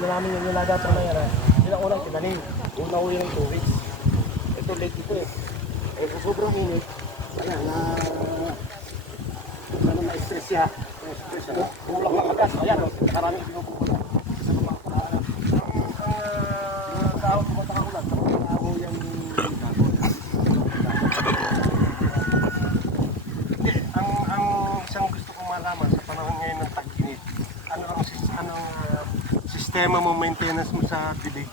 na namin yung nilagatan na yan. Yun ang unang tinanim. Una ho yung 2 weeks. Ito late ito eh. Eh kung sobrang init, ayan na-stress siya. Kulang na magas. Ayan, maraming pinupupunta. Sa mga paraan. Ang tao pumunta ka ulan. Ako yung hindi, ang isang gusto kong malaman sa panahon ngayon ng tag-init, anong sistema mo, maintenance mo sa dilig?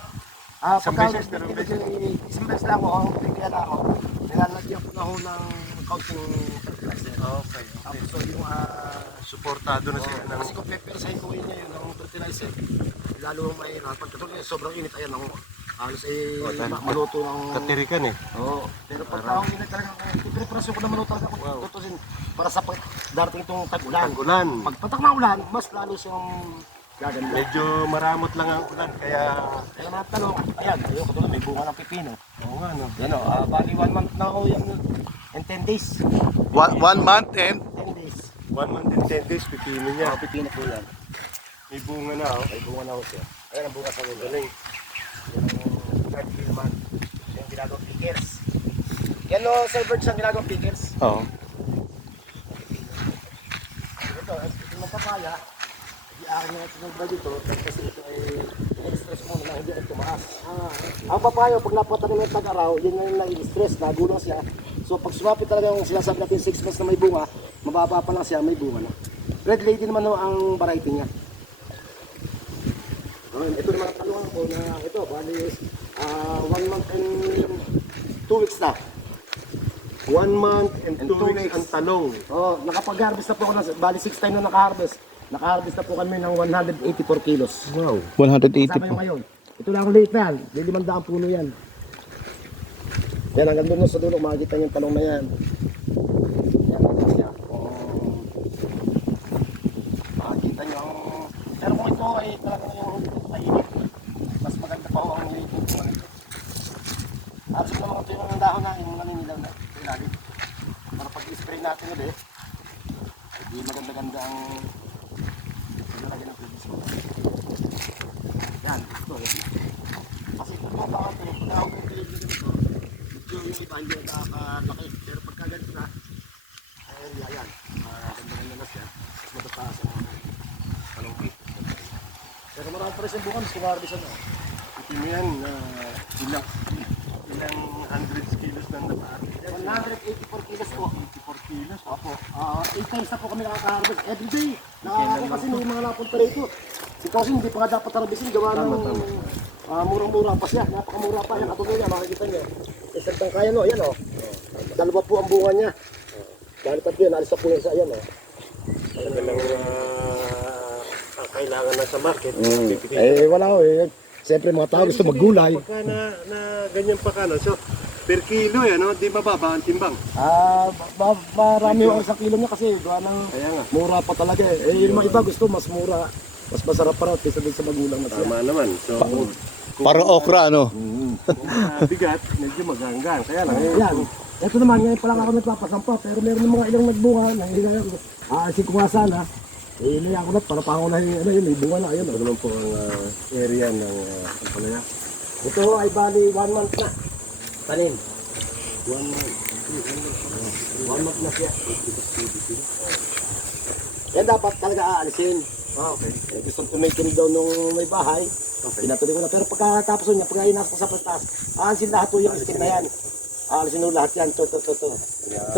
Isang beses, dalawang beses? Isang beses lang ako, kaya lang ako. Nilalagyan ko na ako ng counting fertilizer. Okay. So yung suportado na siya. Kasi kung pepersahin ko niya yun ng fertilizer, lalo mahirap. Pagkatulog sobrang init, ayan ako. Halos maluto ng... Katirikan eh. Oo. Pero pagka ang init talaga, ipreparasyon ko na maluto talaga ako. Tutusin para sa darating itong tag-ulan. Tag-ulan. Pagpatak ng ulan, mas lalo siyang gaganda. Medyo maramot lang ang ulan, kaya natanong, ayan, ayoko doon, may bunga ng pipino. Oo nga, no? Yan o, bali 1 month na ako yan, and 10 days. 1 month and? 10 days. 1 month and 10 days, pipino niya. Oo, pipino po yan. May bunga na, oh. May bunga na ako siya. Ayan ang bunga sa mga galing. Yung card filman, yung ginagawang pickers. Yan o, Sir Birds, ang ginagawang pickers. Oo. Ito, yung magpapaya, akin na ito dito kasi ito ay stress mo na hindi ay tumaas. Ang papayo, pag napatanim ng tag-araw, yun na yung nai-stress, nagulang siya. So pag sumapit talaga yung sinasabi natin 6 months na may bunga, mababa pa lang siya, may bunga na. Red Lady naman ang variety niya. Ito naman ang talungan ko na ito, bali 1 month and 2 weeks na. 1 month and 2 weeks ang talong. Oh, nakapag-harvest na po ako na, bali 6 times na naka-harvest. Naka-harvest na po kami ng 184 kilos. Wow. 180 Kasama yung po. ngayon. Ito lang ang late na yan. May 500 puno yan. Yan, hanggang doon sa dulo, makikita yung talong na yan. Yan, siya. Makikita nyo ang... Pero kung ito ay talagang yung hindi ito kainit, mas maganda pa ho ang late nito. Halos ko naman ito yung dahon na, yung naninilaw na ilalim. Para pag-spray natin ulit, hindi maganda-ganda ang... Yan, ito. Kasi ito yung kaunti, pagka ako yung pilig nito, yung iba hindi nakakalaki. Pero pagka ganito na, area yan. Ganda-ganda na siya. Mas matataas ang talongkit. Pero marami pa rin siyang bunga, mas kumarbisan na. Ito mo yan, ilang hundreds kilos na nataas. 184 kilos po. 84 kilos. Opo. 8 times na po kami nakaka-harvest. Every day. Nakakako kasi may mga napunta rito. Si Cousin, hindi pa nga dapat harvestin. Gawa ng murang-mura pa siya. Napakamura pa. Yan, katuloy niya. Makikita niyo. Isang kaya no. Ayan o. Dalawa po ang bunga niya. Dahil tatlo yan. Alis na po yan sa ayan o. Talaga lang ang kailangan na sa market. Wala o eh. Siyempre mga tao gusto maggulay. Pagka na ganyan pa ka, no? So, per kilo yan, no? Di mababa ang timbang. Marami yung sa kilo niya kasi gawa ng Kaya nga. mura pa talaga eh. Yung mga iba gusto mas mura. Mas masarap pa rin kaysa din sa magulang na siya. Tama naman. So, Parang okra, ano? kung bigat, medyo maganggang. Kaya lang, Yan. Ito naman, ngayon pa lang ako nagpapasampa. Pero meron ng mga ilang nagbunga. Nangihinga ako. Aasin ko nga sana. Iniya ko na para pangunahin. Ano yun, may bunga na. Ayun. ito naman po ang area ng palaya. Ito ay bali 1 month na. Tanim. 1 month. 1 month na siya. Yan dapat talaga aalisin. Okay. Gusto ko may daw nung may bahay. Pinatuloy ko na. Pero pagkatapos niya, pag inasa ko sa pagtaas, aalisin lahat po yung skin na yan. Aalisin mo lahat yan. Ito,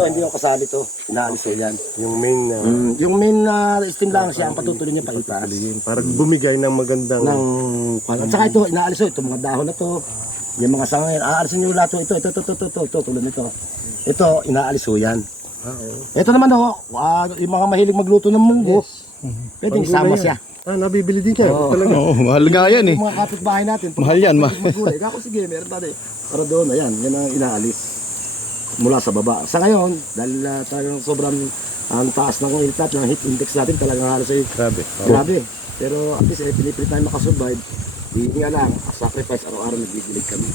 hindi ko kasali to. Inaalis ko yan. Yung main na Yung main na stem lang siya, ang patutuloy niya pa itaas. para bumigay ng magandang At saka ito, inaalis ko. Ito, mga dahon na to. Yung mga sanga yan. Aalisin niyo lahat to. Ito, tulad nito. Ito, inaalis ko yan. Ito naman ho, yung mga mahilig magluto ng munggo. Pwedeng isama siya. Nabibili din siya. Talaga. Oo, mahal nga yan eh. Yung mga kapitbahay natin. Mahal yan, mahal. Ako sige, meron tayo. Para doon, ayan, yan ang inaalis. Mula sa baba. Sa ngayon, dahil talagang sobrang ang taas ng init natin, ang heat index natin talagang halos ay Grabe. grabe. Pero at least, pinipilit tayo makasurvive. Hindi nga lang, sacrifice araw-araw nagbibilig kami.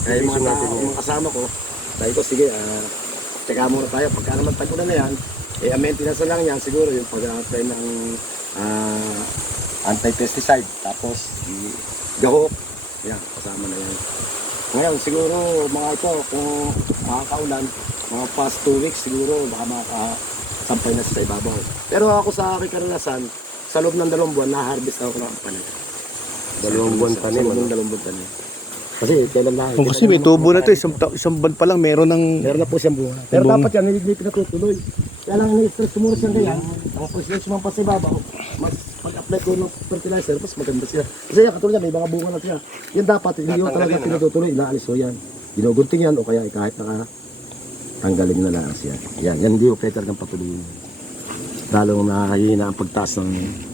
Kaya yung mga kasama ko, sabi ko, sige, teka muna tayo. Pagka naman tagulan na yan, ang maintenance na lang yan, siguro yung pag-apply ng anti-pesticide, tapos gahok. Yan, kasama na yan. Ngayon, siguro mga ito, kung makakaulan, mga past 2 weeks siguro, baka makakasampay na sa ibabaw. Pero ako sa aking karanasan, sa loob ng 2 buwan, na-harvest ako ng panay. 2 buwan tanim, Sa loob ng 2 buwan tanim. Kasi kailan na. Oh, kasi may tubo na to, isang buwan pa lang meron ng... Meron na po siyang bunga. Pero Bunga. dapat yan, hindi pinatutuloy. Kaya lang ini-stress ko muna siyang ganyan. Ang presence mo pa sa ibabaw, mas pag-apply ko ng fertilizer, mas maganda siya. Kasi yan, katulad yan, may mga bunga na siya. Yan dapat, hindi ko talaga pinatutuloy. Inaalis ko yan. Ginugunting yan o kaya kahit tanggalin na lang siya. Yan, yan hindi ko kaya talagang patuloy. Lalong nahihina ang pagtaas ng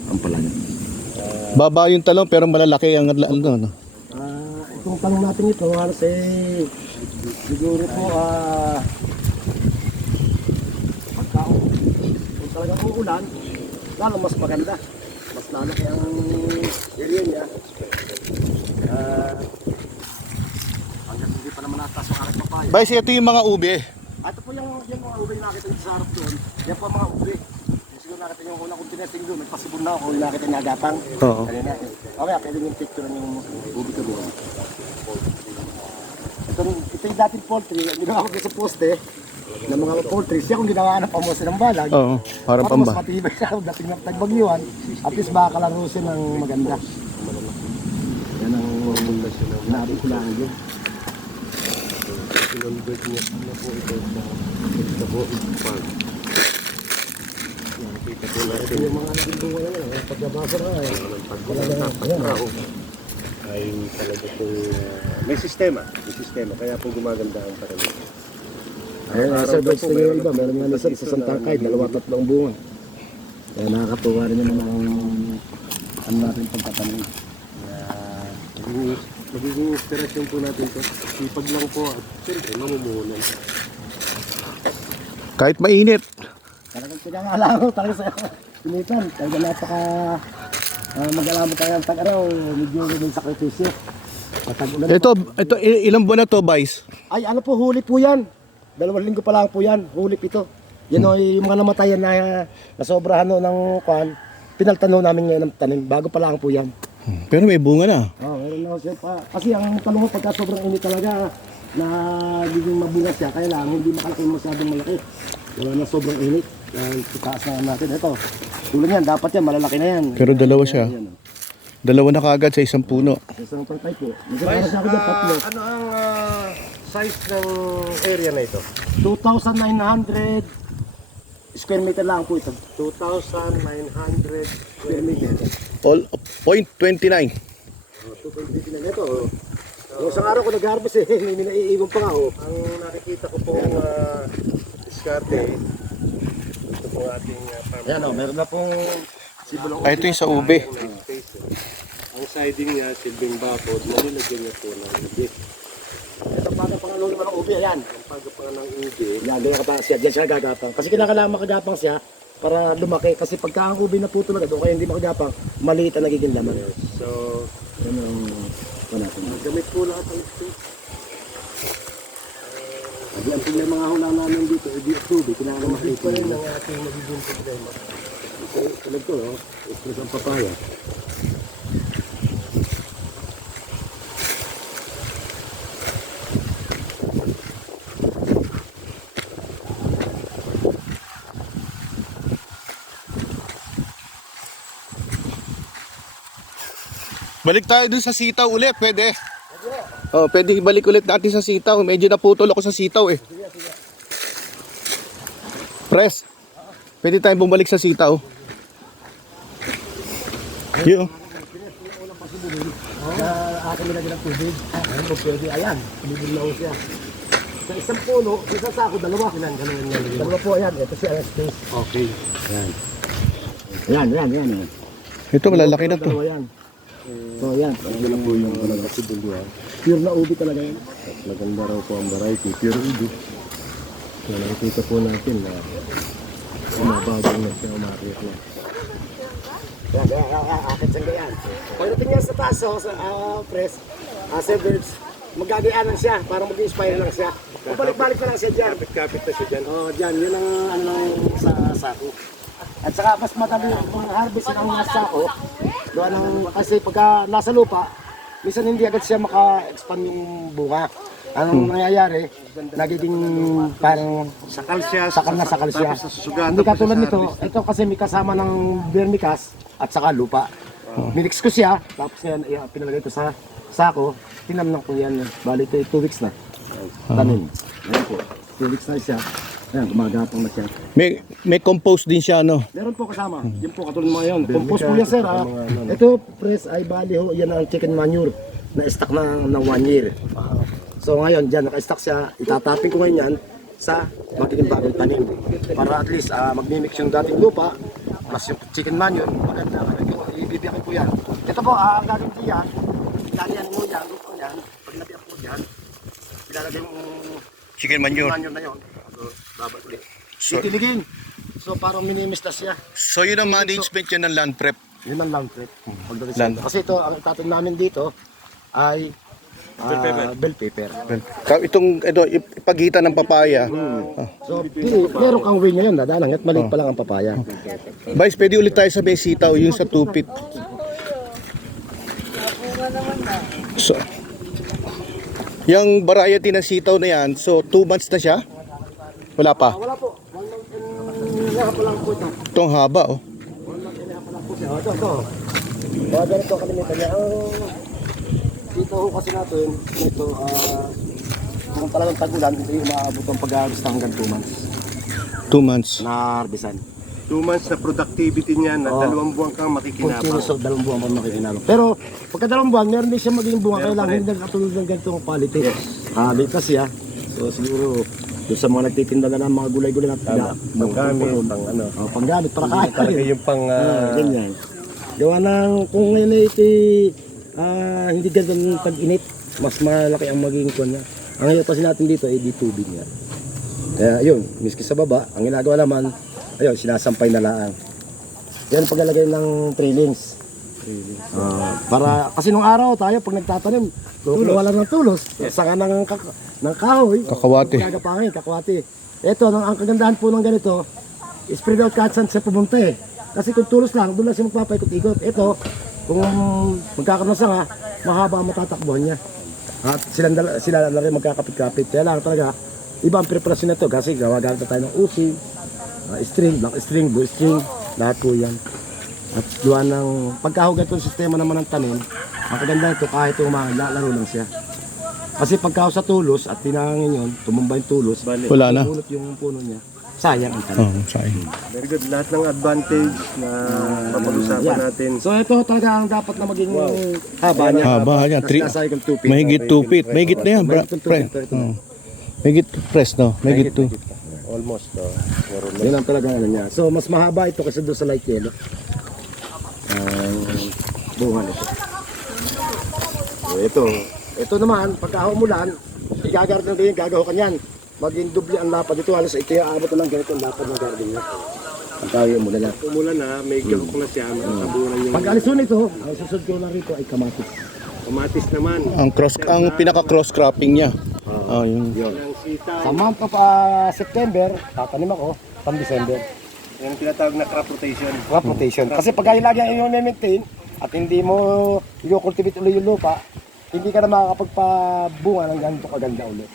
ampalaya. Baba yung talong pero malalaki ang ano. Itong tanong natin ito, halos siguro po, kung talagang uulan, lalo mas maganda. Mas lalaki ang area niya. Hanggang hindi pa naman natas ang aking papaya. Bais, ito yung mga ube. Ito po yung mga ube na nakita nyo sa harap doon. Yan po ang mga ube. Yung siguro nakita nyo una kong tinesting doon. Nagpasibol na ako kung nakita niya agapang. Oo. Kanina. Okay, pwede yung picture ng ube ko doon. Ito yung dating poultry. Ginawa ko sa poste ng mga poultry. Siya kung ginawa ng pamusin ng balag. Oo, parang Para pamba. mas matibay siya kung dating ng tagbagyuan. At least baka kalarusin ng maganda. Yan ang nabi ko lang yun. Sinunod niya na po ito sa buong pag. Nakikita po Ito natin yung mga naging bunga na yun. Pagkabasa na yun. ang pagkakatrabaho ay talaga pong may sistema. Kaya po gumaganda ang karamihan. Ayun, sir, birds na yung iba. Meron nga sir, sa Santangkay, 2-3 bunga. Kaya nakakatuwa rin naman ang ano natin pagtatanim. Magiging inspirasyon po natin ito. Sipag lang po at siyempre mamumuhunan. Kahit mainit. Talagang pinangalaman ko talaga sa pinitan. Talagang napaka mag-alamot tayo ng tag-araw. Medyo may sakripisyo. Patag-ulan. Ito ilang buwan na to, Bais? Ay, ano po, huli po yan. 2 linggo pa lang po yan. Huli ito. Yan o, yung mga namatayan na nasobrahan no ng kwan, pinaltano namin ngayon ng tanim. Bago pa lang po yan. Pero may bunga na. Oo, meron na siya pa. Kasi ang talong mo pagka sobrang init talaga, nagiging mabunga siya. Kaya lang, hindi makalaki masyadong malaki. Wala na sobrang init. Dahil itaas na natin. Ito, tulad yan, dapat yan, malalaki na yan. Pero dalawa siya. Yan, yan. Dalawa na kaagad sa isang puno. Isang pantay po. Nagkakaroon siya ako dyan, 3. Ano ang size ng area na ito? 2,900 square meter lang po ito. 2,900 Square meter. All 0.29. 2.50 na ito. Isang araw ko nag-harvest may naiiwan pa nga. Ang nakikita ko pong diskarte, ito pong ating Ayan o, meron na pong sibulong. Ito yung sa ube. Ang siding niya, silbing bakod, nilagyan niya po ng ube. Ito pa ang pangalawa naman ng ube, ayan. Ang pagkapangan ng ube, Yan, ganyan ka pa siya, diyan siya gagapang. Kasi kailangan makagapang siya para lumaki. Kasi pagka ang ube na po talaga, doon kaya hindi makagapang, maliit ang nagiging laman. so Yan ang natin. gamit po lahat ng space. Hindi ang tingnan mga hula namin dito, hindi ube, kailangan Ito makita pa rin rin. ang ating magiging problema. Tulad ko, express ang papaya. Balik tayo dun sa sitaw ulit, pwede. Oh, pwede balik ulit natin sa sitaw. Medyo naputol ako sa sitaw eh. Pres, pwede tayong bumalik sa sitaw. Yun. Akin nilagyan ng tubig. Ayan po pwede, ayan. Bumulaw siya. Sa isang puno, isang sako, dalawa. Dalawa po, ayan. Ito siya, space. Okay. Ayan. Ito malalaki na to. Dalawa yan. So, ayan. Ano po yung nagkasibulwa. Pure na ubi talaga yan. At maganda raw po ang variety, pure ube. So nakikita po natin na umabagal na siya, umakit na. Yan. Akin siyang ganyan. Pagdating niya sa taas, sa press, birds, magagayaan lang siya para mag-inspire lang siya. Balik-balik na lang siya dyan. Kapit-kapit na siya dyan. Dyan, yun ang ano sa sako. At saka mas madali yung harvest ng mga sako Gawa ng, kasi pagka nasa lupa, minsan hindi agad siya maka-expand yung bunga. Anong nangyayari, nagiging parang Sakal siya. sakal na sakal siya. Tapos nasusugatan Hindi pa katulad siya sa nito, harvest. ito kasi may kasama ng vermicast at saka lupa. Minix ko siya, tapos yan, pinalagay ko sa sako, tinamnan ko yan. Bali ito 2 weeks na. Tanim. Ayan po, 2 weeks na siya. Ayan, gumagapang na siya. May compost din siya, no? Meron po kasama. Yan po katulad mo ngayon. Compost po yan sir. Ito press ay bali ho, yan ang chicken manure na stock ng 1 year. So ngayon, dyan naka-stock siya. Itatapin ko ngayon yan sa magiging bagong tanim. Para at least magmimix yung dating lupa plus yung chicken manure. Maganda. Ibibiyakin ko yan. Ito po, ang gagawin ko yan. Lalian mo yan, lupa yan. Pag nabiyak mo yan, ilalagay mo Chicken manure. manure na yun. Babad ulit. Titiligin. So parang minimis na siya. So yun ang management yan ng land prep. Yun ang land prep. Land. Kasi ito, ang itatin namin dito ay bell pepper. Ito, ipagitan ng papaya. So, meron kang way ngayon, dadalang at maliit pa lang ang papaya. Vice, pwede ulit tayo sa may sitaw, yung sa tupit. So, yung variety ng sitaw na yan, so 2 months na siya? Wala pa? Wala po. 1 month and half pa lang po ito. Itong haba, oh. 1 month and half pa lang po siya. Ito. Mga ganito kalimitan niya. Dito ho kasi natin, ito, kung talagang tagulan, ito yung maabot ang pag-harvest hanggang 2 months 2 months. na harvestan. 2 months na productivity niya na Oo. 2 buwan kang makikinabang. Continuous of 2 buwan pa makikinalo. Pero pagka 2 buwan, meron din siya magiging bunga. Kailangan hindi katulad ng ganitong quality. Litas siya. So siguro, doon sa mga nagtitinda na ng mga gulay-gulay na Panggamit, pang ano. panggamit para kain. Talaga yung pang... Ganyan. Gawa ng kung ngayon ay hindi ganun tag-init, mas malaki ang magiging kuwan niya. Ang ngayon kasi natin dito ay di tubig niya. Kaya yun, miski sa baba, ang ginagawa naman, ayun, sinasampay na laang. Yan ang paglalagay ng trailings. Para, kasi nung araw tayo, pag nagtatanim, wala ng tulos, saka ng kahoy, Kakawati. gagapangin, kakwati. Ito, ang kagandahan po ng ganito, spread out kahit saan siya pumunta eh. Kasi kung tulos lang, doon lang siya magpapaikot-ikot. Ito, kung magkakaroon sa nga, mahaba ang matatakbuhan niya. At sila na rin magkakapit-kapit. Kaya lang talaga, iba ang preparasyon na ito. Kasi gawa-gawa tayo ng usi, string, black string, blue string, lahat po yan. At luha ng pagkahugat ng sistema naman ng tanim, ang kaganda ito kahit laro lang siya. Kasi pagkaho sa tulos at tinangin yun, tumumba yung tulos, Wala na. tulot yung puno niya, sayang ang tanim. Oh, sayang. Very good. Lahat ng advantage na mapag-usapan Yeah. natin. So ito talaga ang dapat na maging haba niya. Haba niya. Kasi nasa ikong 2 feet. Mahigit 2 feet. Mahigit na yan, Mahigit yung 2 pre. feet, ito. Oh. Mahigit press, no? Mahigit 2. Almost. Yan ang talaga ano niya. So mas mahaba ito kasi doon sa light yellow. Bunga nito. So, ito naman, pagka umulan, igagarden ko yung gagawa ka niyan. Maging doble ang lapad. Ito halos ito yung aabot na ng ganito ang lapad ng garden niya. Ang tayo yung umulan na. Umulan na, may gahok na siya, matabunan yung Pag alis nito, ang susunod ko na rito ay kamatis. kamatis naman. Ang pinaka cross cropping niya. Oh, yung Ang sitaw. Sa month of September, tatanim ako, pang December. Yung tinatawag na crop rotation. Crop rotation. Kasi pag lagi ang iyong maintain at hindi mo i-cultivate ulit yung lupa, hindi ka na makakapagpabunga ng ganito kaganda ulit.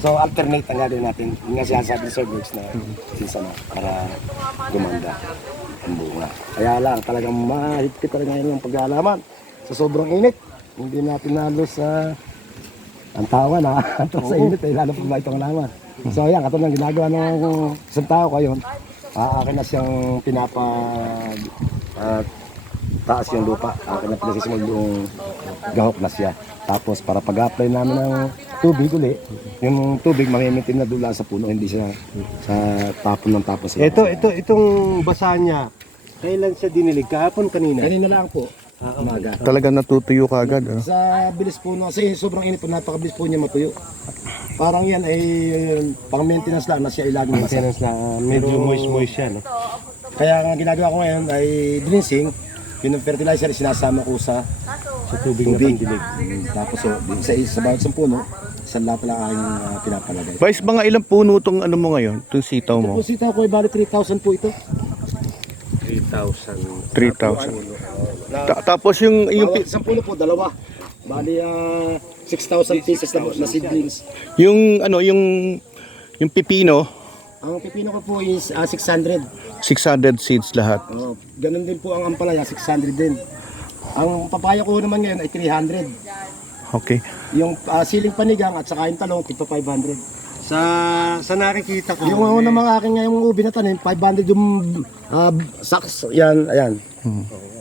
So alternate ang gagawin natin. Yung nga sinasabi sa works na season para gumanda ang bunga. Kaya lang talagang mahigpit talaga ngayon yung paghalaman. Sa sobrang init, hindi natin halos ang tawa na sa init ay lalo pa ba itong halaman. So yan, katulad ng ginagawa ng isang tao kayo, akin na siyang taas yung lupa. Akin na pinasisimag yung gahok na siya. Tapos para pag-apply namin ng tubig uli, yung tubig mamimitin na dula sa puno, hindi siya sa tapon ng tapos. Itong basa niya, kailan siya dinilig? Kahapon kanina? Kanina lang po, umaga. talagang natutuyo ka agad. Ano? Sa bilis po, kasi sobrang init po, napakabilis po niya matuyo. Parang yan ay pang maintenance lang na siya ilaging basa. Maintenance na medyo moist siya, no? Kaya ang ginagawa ko ngayon ay drenching. Yung fertilizer sinasama ko sa tubig. Tapos sa bawat isang puno, isang lahat lang aking pinapalagay. Vice, mga ilang puno tong ano mo ngayon? Itong sitaw Ito mo? po sitaw ko ay bali 3,000 po ito. 3,000. 3,000. Tapos yung Sa puno po, dalawa. Bali, 6,000 pieces na seedlings. yung ano yung pipino, Ang pipino ko po is 600. 600 seeds lahat. Ganun din po ang ampalaya, 600 din. Ang papaya ko naman ngayon ay 300. Okay. Yung siling panigang at saka yung talong, tigpa 500. Sa nakikita ko, Yung una mga aking ngayong ubi na tanim, 500 yung sacks. Yan, ayan.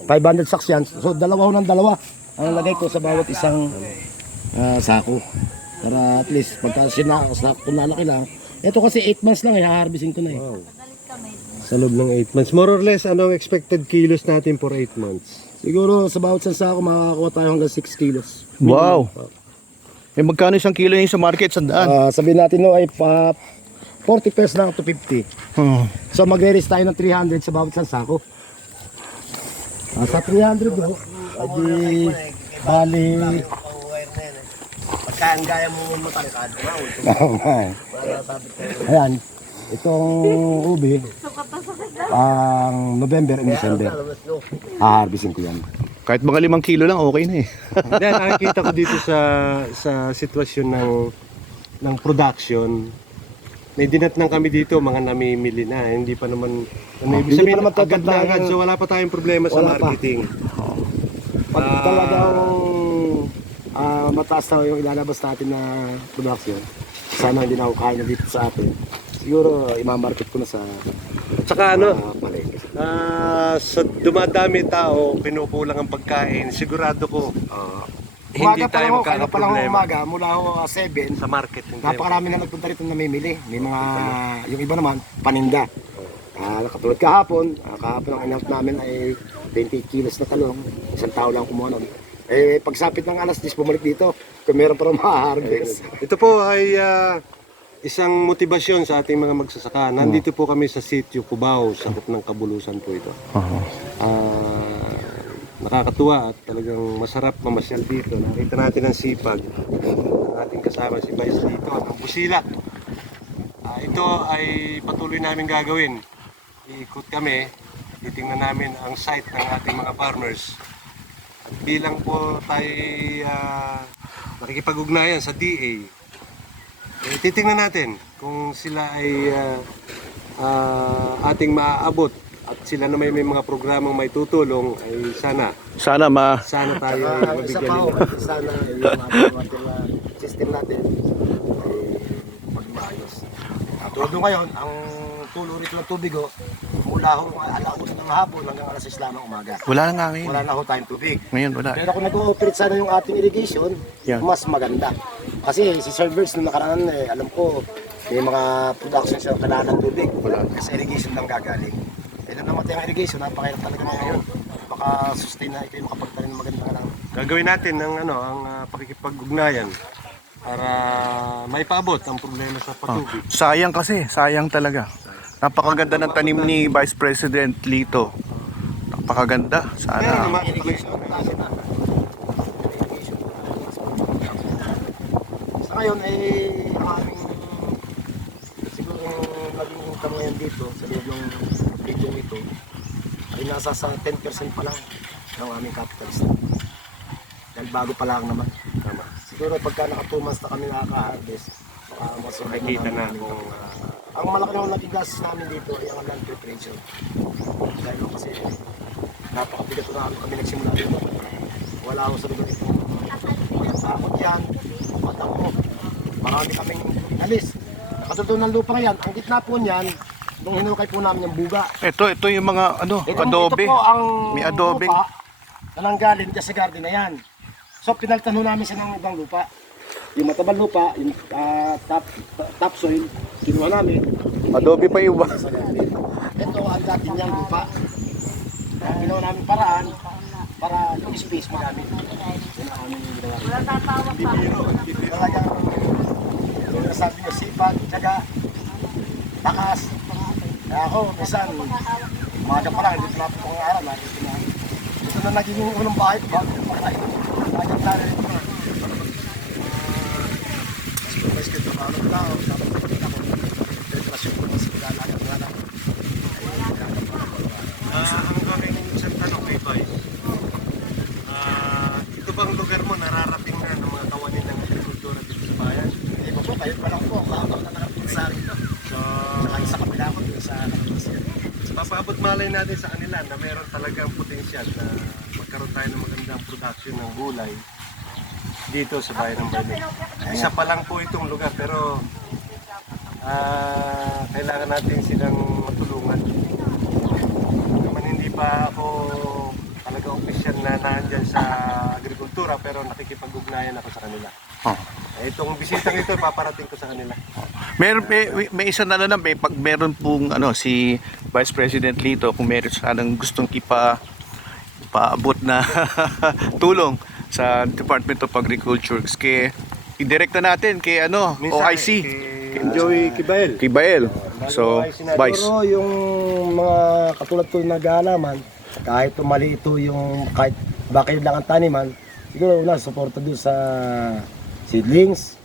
500 sacks yan. So dalawa ho ng dalawa. Ang lagay ko sa bawat isang sako. Para at least pagka kung nalaki lang. Ito kasi 8 months lang, haharvesting ko na eh. sa loob ng 8 months, more or less, anong expected kilos natin for 8 months? Siguro sa bawat isang sako makakakuha tayo hanggang 6 kilos. Wow. Eh magkano isang kilo yun sa market? Sandaan? Sabihin natin no ay 40 pesos lang to 50. So magre-raise tayo ng 300 sa bawat isang sako. Sa 300 no, adi bali Pagkaan gaya mo matangkad, ayan, itong ubi ang November and December. Harvesting ko yan. Kahit mga 5 kilo lang, okay na eh. Then, nakikita ko dito sa sitwasyon ng production, may dinatnang kami dito, mga namimili na. Hindi pa naman, ibig Hindi sabihin pa naman agad na tatandaan agad. yan. So wala pa tayong problema sa Wala pa. marketing. Pag talagang mataas na yung ilalabas natin na production, sana hindi na ako kaya na dito sa atin. Siguro imamarket ko na sa Tsaka ano, palengke. sa dumadami tao, pinukulang ang pagkain, sigurado ko, hindi tayo magkakaproblema umaga, mula ako 7, sa market. napakarami na nagpunta rito na namimili. May mga, yung iba naman, paninda. Katulad kahapon ang in-out namin ay 20 kilos na talong. Isang tao lang kumuha nun. Pagsapit ng alas 10, bumalik dito. Kung meron pa rin ma-harvest. Ito po ay isang motibasyon sa ating mga magsasaka. Nandito po kami sa sitio Cubao, sakop ng Kabulusan po ito. Nakakatuwa at talagang masarap mamasyal dito. Nakita natin ang sipag ng ating kasama si Vice dito at ang busilak. Ito ay patuloy namin gagawin. Iikot kami, titingnan namin ang site ng ating mga farmers. At bilang po tayo nakikipag-ugnayan sa DA, titingnan natin kung sila ay ating maaabot at sila na may mga programang may tutulong ay sana Sana tayo ay Isa mabigyan pa nila. ako, sana yung ating system natin ay magmaayos. Todo ngayon, ang tulo rito ng tubig mula ho alauna ng hapon hanggang alas 6 lamang umaga. wala na nga ngayon. Wala na ho tayong tubig. Ngayon wala. Pero kung nag-ooperate sana yung ating irrigation, Yan. mas maganda. Kasi si servers nung nakaraan, alam ko, may mga production siya kailangan ng tubig. Kasi irrigation lang gagaling. Nung namatay ang irrigation, napakahirap talaga ngayon. Baka sustain na kayo makapagtanim ng maganda lang. Gagawin natin ang pakikipag-ugnayan para maipaabot ang problema sa patubig. Sayang kasi, sayang talaga. Napakaganda ng tanim ni Vice President Lito. Napakaganda. Sana. Irrigation natin na. Sa ngayon ay ang aming siguro naging income ngayon dito sa loob ng video ito ay nasa sa 10% pa lang ng aming capital stock. Dahil bago pa lang naman. Tama. Siguro pagka naka 2 months na kami nakaka-harvest, mas Nakikita na namin kung ang malaki naman naging gastos namin dito ay ang land preparation. Dahil kasi napakabigat na kami nagsimula dito. Wala ako sa lugar dito. Walang sakot yan, patako. Marami kaming alis. Katulad ng lupa ngayon, ang gitna po niyan, nung hinukay po namin yung buga. Ito yung mga adobe. Ito po ang May adobe. lupa na nanggaling dyan sa garden na yan. So pinalitan ho namin siya ng ibang lupa. Yung matabang lupa, yung topsoil, kinuha namin. Adobe pa yung iba. Sa garden. Ito ang dati niyang lupa. Kaya ginawa namin paraan para yung space magamit. Yun ang aming ginawa. Hindi talagang yung nasabi niya, sipag, tiyaga, takas. Kaya ako, minsan, umaga pa lang, hindi na po kong araw. Ito na naging unang bahay ko bago ko makain. Kaya na rin ito. Mas kito pa ako ng tao, dapat kapatid ako. Relasyon ko mas kilala ng anak. ang gawin isang tanong kay Vice. ipapalay natin sa kanila na meron talagang potensyal na magkaroon tayo ng magandang production ng gulay dito sa bayan ng Bailey. Isa pa lang po itong lugar pero kailangan natin silang matulungan. Naman hindi pa ako talaga opisyal na nandyan sa agrikultura pero nakikipag-ugnayan ako sa kanila. Oh. Itong bisitang ito paparating ko sa kanila. May isa na lang, pag meron pong si Vice President Lito, kung meron sanang gustong ipaabot na tulong sa Department of Agriculture, i-direct na natin kay OIC, Kay Joey Kibael. Kibael. So, Vice. Siguro yung mga katulad ko yung nag-aalaman, kahit mali ito yung kahit bakit lang ang taniman, siguro una suporta doon sa seedlings,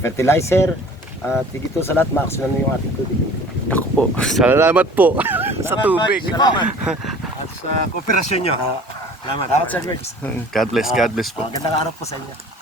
fertilizer, at higit sa lahat maaksyonan yung ating tubig. Ako po, salamat po sa tubig. Salamat. At sa kooperasyon nyo. Salamat. Salamat, Sir Rex. God bless po. Magandang araw po sa inyo.